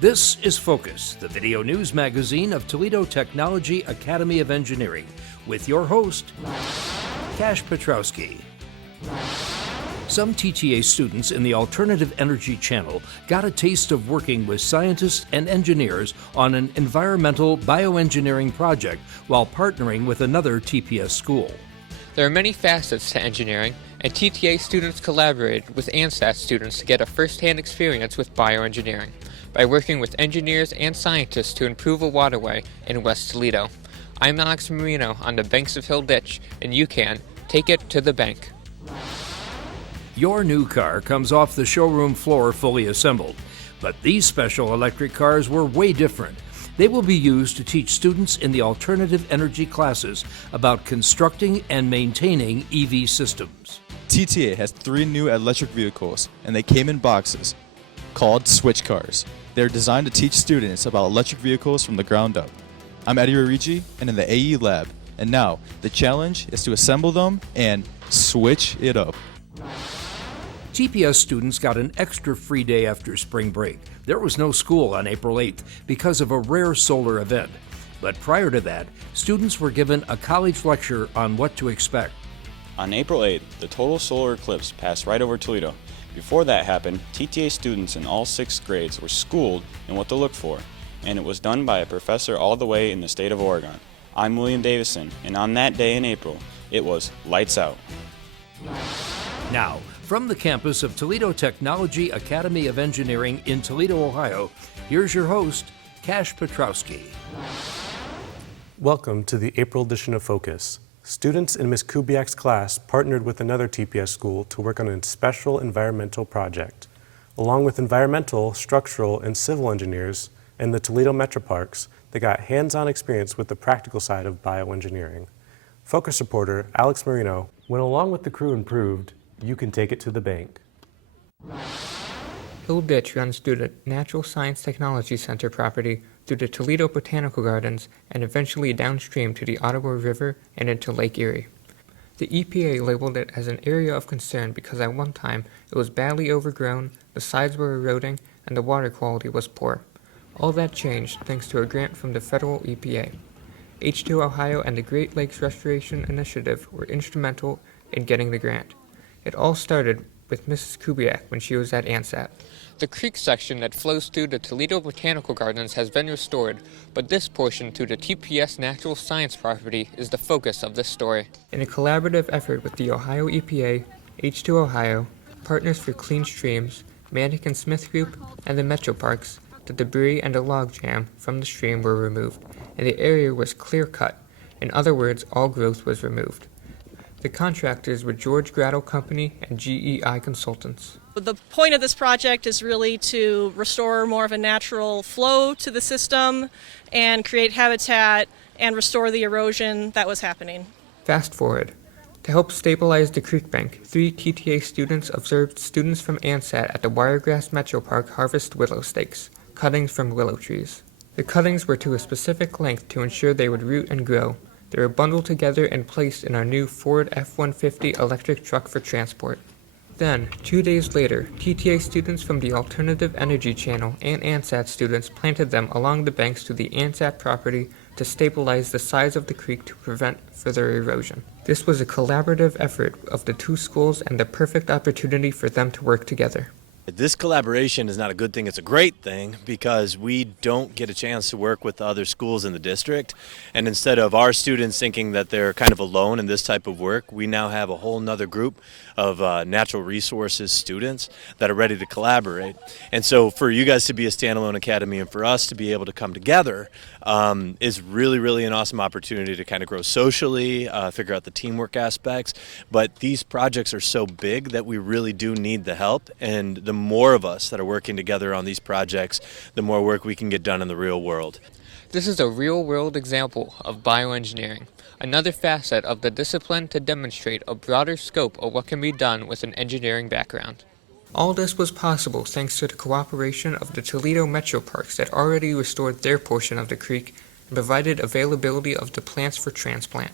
This is Focus, the video news magazine of Toledo Technology Academy of Engineering, with your host, Cash Petrowski. Some TTA students in the Alternative Energy Channel got a taste of working with scientists and engineers on an environmental bioengineering project while partnering with another TPS school. There are many facets to engineering, and TTA students collaborated with ANSAT students to get a first-hand experience with bioengineering by working with engineers and scientists to improve a waterway in West Toledo. I'm Alex Marino on the banks of Hill Ditch, and you can take it to the bank. Your new car comes off the showroom floor fully assembled, but these special electric cars were way different. They will be used to teach students in the alternative energy classes about constructing and maintaining EV systems. TTA has 3 new electric vehicles, and they came in boxes called Switch Cars. They're designed to teach students about electric vehicles from the ground up. I'm Eddie Rorigi, and in the AE lab, and now the challenge is to assemble them and switch it up. TPS students got an extra free day after spring break. There was no school on April 8th because of a rare solar event. But prior to that, students were given a college lecture on what to expect. On April 8th, the total solar eclipse passed right over Toledo. Before that happened, TTA students in all 6th grades were schooled in what to look for, and it was done by a professor all the way in the state of Oregon. I'm William Davison, and on that day in April, it was lights out. Now, from the campus of Toledo Technology Academy of Engineering in Toledo, Ohio, here's your host, Cash Petrowski. Welcome to the April edition of Focus. Students in Ms. Kubiak's class partnered with another TPS school to work on a special environmental project. Along with environmental, structural, and civil engineers in the Toledo Metro Parks, they got hands-on experience with the practical side of bioengineering. Focus reporter Alex Marino went along with the crew and proved you can take it to the bank. Hill Ditch runs through the Natural Science Technology Center property, through the Toledo Botanical Gardens, and eventually downstream to the Ottawa River and into Lake Erie. The EPA labeled it as an area of concern because at one time it was badly overgrown, the sides were eroding, and the water quality was poor. All that changed thanks to a grant from the federal EPA. H2 Ohio and the Great Lakes Restoration Initiative were instrumental in getting the grant. It all started with Mrs. Kubiak when she was at ANSAT. The creek section that flows through the Toledo Botanical Gardens has been restored, but this portion through the TPS Natural Science property is the focus of this story. In a collaborative effort with the Ohio EPA, H2 Ohio, Partners for Clean Streams, Manick and Smith Group, and the Metro Parks, the debris and a log jam from the stream were removed, and the area was clear-cut. In other words, all growth was removed. The contractors were George Grattle Company and GEI Consultants. The point of this project is really to restore more of a natural flow to the system and create habitat and restore the erosion that was happening. Fast forward. To help stabilize the creek bank, 3 TTA students observed students from ANSAT at the Wiregrass Metro Park harvest willow stakes, cuttings from willow trees. The cuttings were to a specific length to ensure they would root and grow. They were bundled together and placed in our new Ford F-150 electric truck for transport. Then, 2 days later, TTA students from the Alternative Energy Channel and ANSAT students planted them along the banks to the ANSAT property to stabilize the sides of the creek to prevent further erosion. This was a collaborative effort of the 2 schools and the perfect opportunity for them to work together. This collaboration is not a good thing, it's a great thing because we don't get a chance to work with the other schools in the district, and instead of our students thinking that they're kind of alone in this type of work, we now have a whole nother group of natural resources students that are ready to collaborate. And so for you guys to be a standalone academy and for us to be able to come together is really an awesome opportunity to kind of grow socially, figure out the teamwork aspects. But these projects are so big that we really do need the help, and the more of us that are working together on these projects, the more work we can get done in the real world. This is a real-world example of bioengineering, another facet of the discipline to demonstrate a broader scope of what can be done with an engineering background. All this was possible thanks to the cooperation of the Toledo Metro Parks that already restored their portion of the creek and provided availability of the plants for transplant.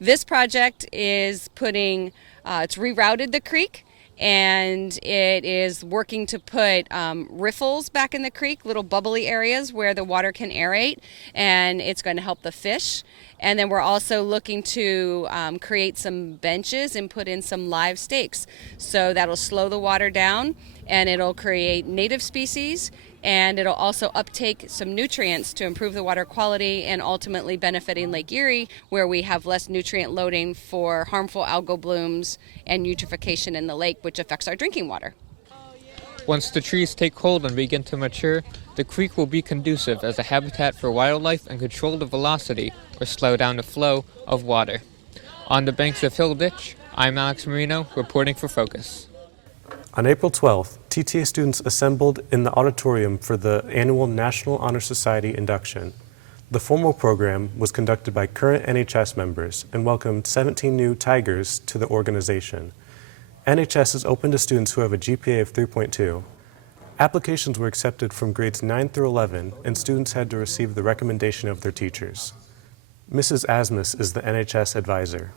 This project is it's rerouted the creek and it is working to put riffles back in the creek, little bubbly areas where the water can aerate, and it's going to help the fish. And then we're also looking to create some benches and put in some live stakes. So that'll slow the water down, and it'll create native species, and it'll also uptake some nutrients to improve the water quality and ultimately benefiting Lake Erie, where we have less nutrient loading for harmful algal blooms and eutrophication in the lake, which affects our drinking water. Once the trees take hold and begin to mature, the creek will be conducive as a habitat for wildlife and control the velocity or slow down the flow of water. On the banks of Hill Ditch, I'm Alex Marino, reporting for Focus. On April 12th, TTA students assembled in the auditorium for the annual National Honor Society induction. The formal program was conducted by current NHS members and welcomed 17 new Tigers to the organization. NHS is open to students who have a GPA of 3.2. Applications were accepted from grades 9 through 11, and students had to receive the recommendation of their teachers. Mrs. Asmus is the NHS advisor.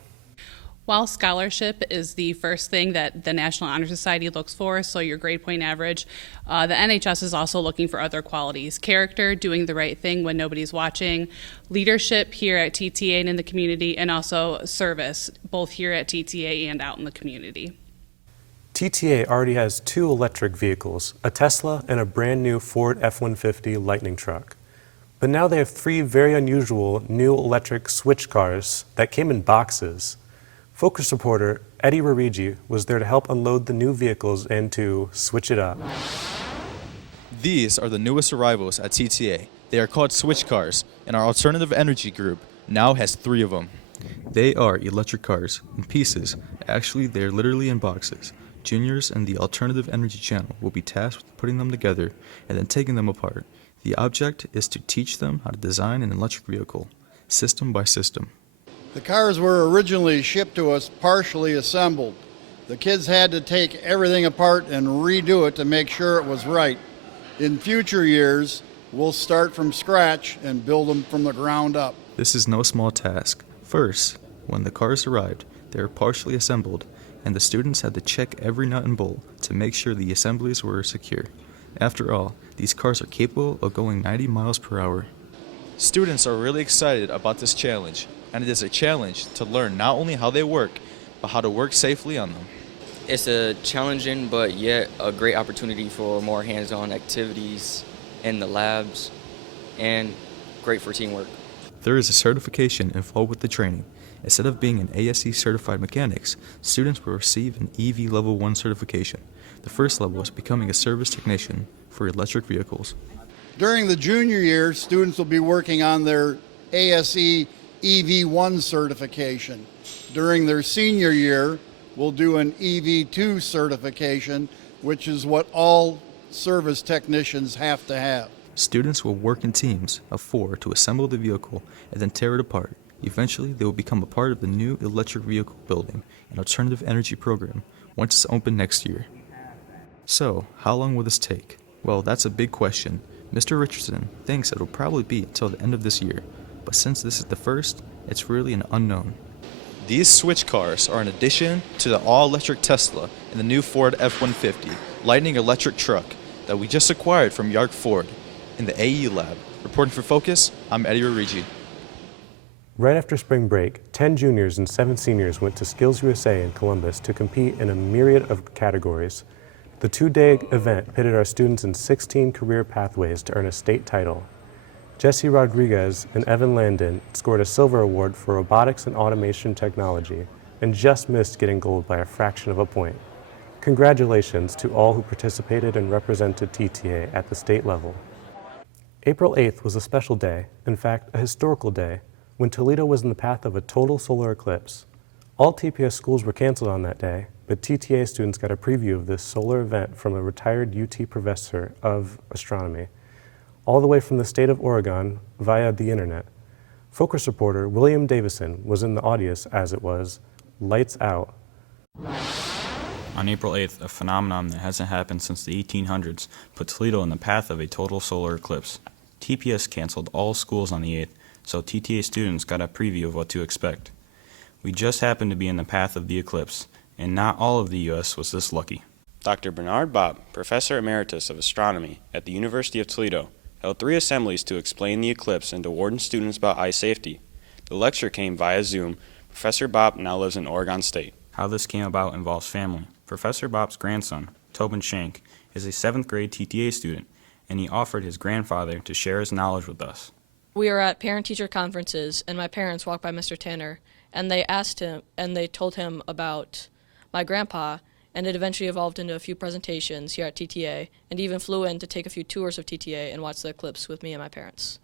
While scholarship is the first thing that the National Honor Society looks for, so your grade point average, the NHS is also looking for other qualities: character, doing the right thing when nobody's watching, leadership here at TTA and in the community, and also service, both here at TTA and out in the community. TTA already has 2 electric vehicles, a Tesla and a brand new Ford F-150 Lightning truck. But now they have 3 very unusual new electric switch cars that came in boxes. Focus reporter Eddie Rorigi was there to help unload the new vehicles and to switch it up. These are the newest arrivals at TTA. They are called switch cars, and our alternative energy group now has 3 of them. They are electric cars in pieces. Actually, they're literally in boxes. Juniors and the alternative energy channel will be tasked with putting them together and then taking them apart. The object is to teach them how to design an electric vehicle, system by system. The cars were originally shipped to us partially assembled. The kids had to take everything apart and redo it to make sure it was right. In future years, we'll start from scratch and build them from the ground up. This is no small task. First, when the cars arrived, they were partially assembled, and the students had to check every nut and bolt to make sure the assemblies were secure. After all, these cars are capable of going 90 miles per hour. Students are really excited about this challenge, and it is a challenge to learn not only how they work, but how to work safely on them. It's a challenging but yet a great opportunity for more hands-on activities in the labs, and great for teamwork. There is a certification involved with the training. Instead of being an ASE certified mechanics, students will receive an EV Level 1 certification. The first level is becoming a service technician for electric vehicles. During the junior year, students will be working on their ASE EV1 certification. During their senior year, we'll do an EV2 certification, which is what all service technicians have to have. Students will work in teams of 4 to assemble the vehicle and then tear it apart. Eventually, they will become a part of the new electric vehicle building and alternative energy program once it's open next year. So, how long will this take? Well, that's a big question. Mr. Richardson thinks it'll probably be until the end of this year, but since this is the first, it's really an unknown. These switch cars are an addition to the all-electric Tesla and the new Ford F-150 Lightning electric truck that we just acquired from Yark Ford in the AE lab. Reporting for Focus, I'm Eddie Rorigi. Right after spring break, 10 juniors and 7 seniors went to Skills USA in Columbus to compete in a myriad of categories. The 2-day event pitted our students in 16 career pathways to earn a state title. Jesse Rodriguez and Evan Landon scored a silver award for robotics and automation technology and just missed getting gold by a fraction of a point. Congratulations to all who participated and represented TTA at the state level. April 8th was a special day, in fact, a historical day, when Toledo was in the path of a total solar eclipse. All TPS schools were canceled on that day, but TTA students got a preview of this solar event from a retired UT professor of astronomy, all the way from the state of Oregon via the internet. Focus reporter William Davison was in the audience as it was lights out. On April 8th, a phenomenon that hasn't happened since the 1800s put Toledo in the path of a total solar eclipse. TPS canceled all schools on the 8th, so TTA students got a preview of what to expect. We just happened to be in the path of the eclipse, and not all of the U.S. was this lucky. Dr. Bernard Bopp, Professor Emeritus of Astronomy at the University of Toledo, held 3 assemblies to explain the eclipse and to warn students about eye safety. The lecture came via Zoom. Professor Bopp now lives in Oregon State. How this came about involves family. Professor Bopp's grandson, Tobin Shank, is a 7th grade TTA student, and he offered his grandfather to share his knowledge with us. We were at parent-teacher conferences, and my parents walked by Mr. Tanner, and they asked him, and they told him about my grandpa, and it eventually evolved into a few presentations here at TTA, and he even flew in to take a few tours of TTA and watch the eclipse with me and my parents.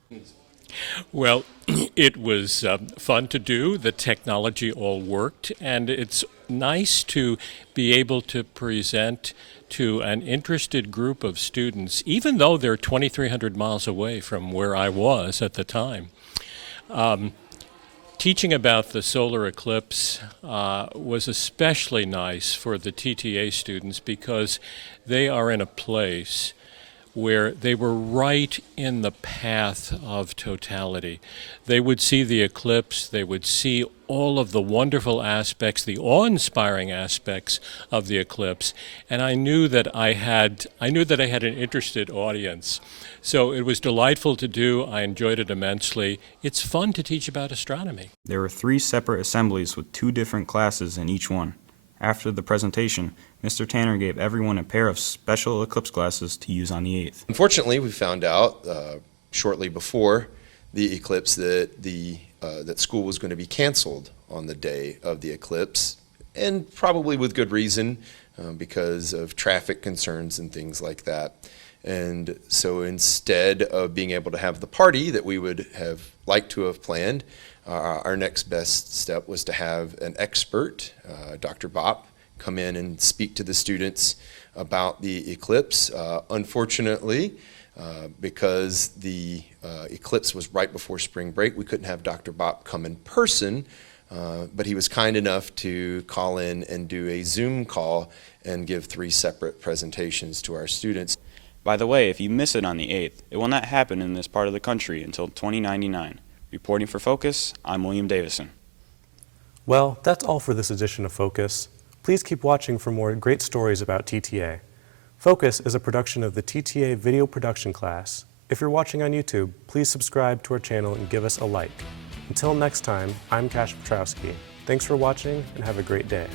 Well, it was fun to do. The technology all worked, and it's nice to be able to present to an interested group of students, even though they're 2,300 miles away from where I was at the time. Teaching about the solar eclipse was especially nice for the TTA students because they are in a place where they were right in the path of totality. They would see the eclipse, they would see all of the wonderful aspects, the awe-inspiring aspects of the eclipse, and I knew that I had an interested audience. So it was delightful to do. I enjoyed it immensely. It's fun to teach about astronomy. There were 3 separate assemblies with 2 different classes in each one. After the presentation, Mr. Tanner gave everyone a pair of special eclipse glasses to use on the 8th. Unfortunately, we found out shortly before the eclipse that that school was going to be canceled on the day of the eclipse, and probably with good reason, because of traffic concerns and things like that. And so instead of being able to have the party that we would have liked to have planned, our next best step was to have an expert, Dr. Bopp, come in and speak to the students about the eclipse. Unfortunately, because the eclipse was right before spring break, we couldn't have Dr. Bopp come in person, but he was kind enough to call in and do a Zoom call and give 3 separate presentations to our students. By the way, if you miss it on the 8th, it will not happen in this part of the country until 2099. Reporting for Focus, I'm William Davison. Well, that's all for this edition of Focus. Please keep watching for more great stories about TTA. Focus is a production of the TTA video production class. If you're watching on YouTube, please subscribe to our channel and give us a like. Until next time, I'm Cash Petrowski. Thanks for watching and have a great day.